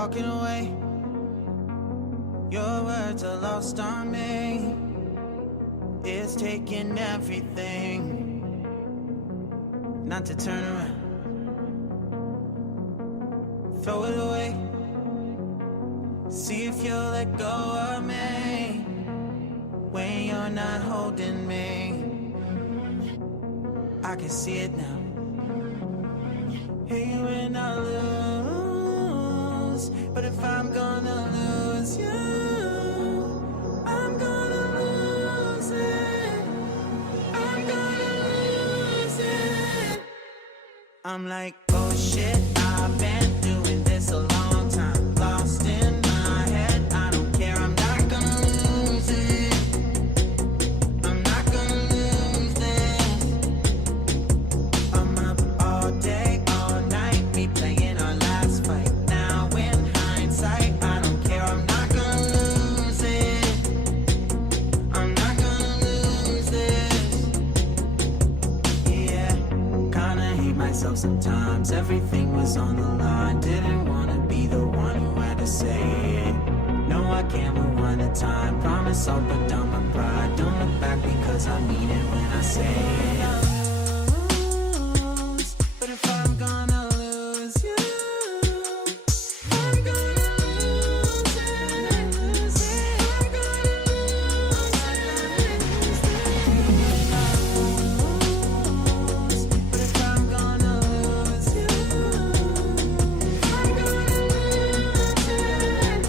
walking away. Your words are lost on me. It's taking everything not to turn around. Throw it away. See if you'll let go of me when you're not holding me. I can see it now. Hey, when I lose, but if I'm gonna lose you, I'm gonna lose it. I'm gonna lose it. I'm like, oh shit, I've been doing this a long time. Lost in my head, I don't care, I'm not gonna lose it. I'm not gonna lose this. I'm up all day, all night, replaying our last fight. Now in hindsight, I don't care, I'm not gonna lose it. I'm not gonna lose this. Yeah, kinda hate myself sometimes. Everything was on the line. Didn't wanna be the one who had to say it. No, I can't move one at a time. Promise I'll put down my pride. Don't look back because I mean it when I say it.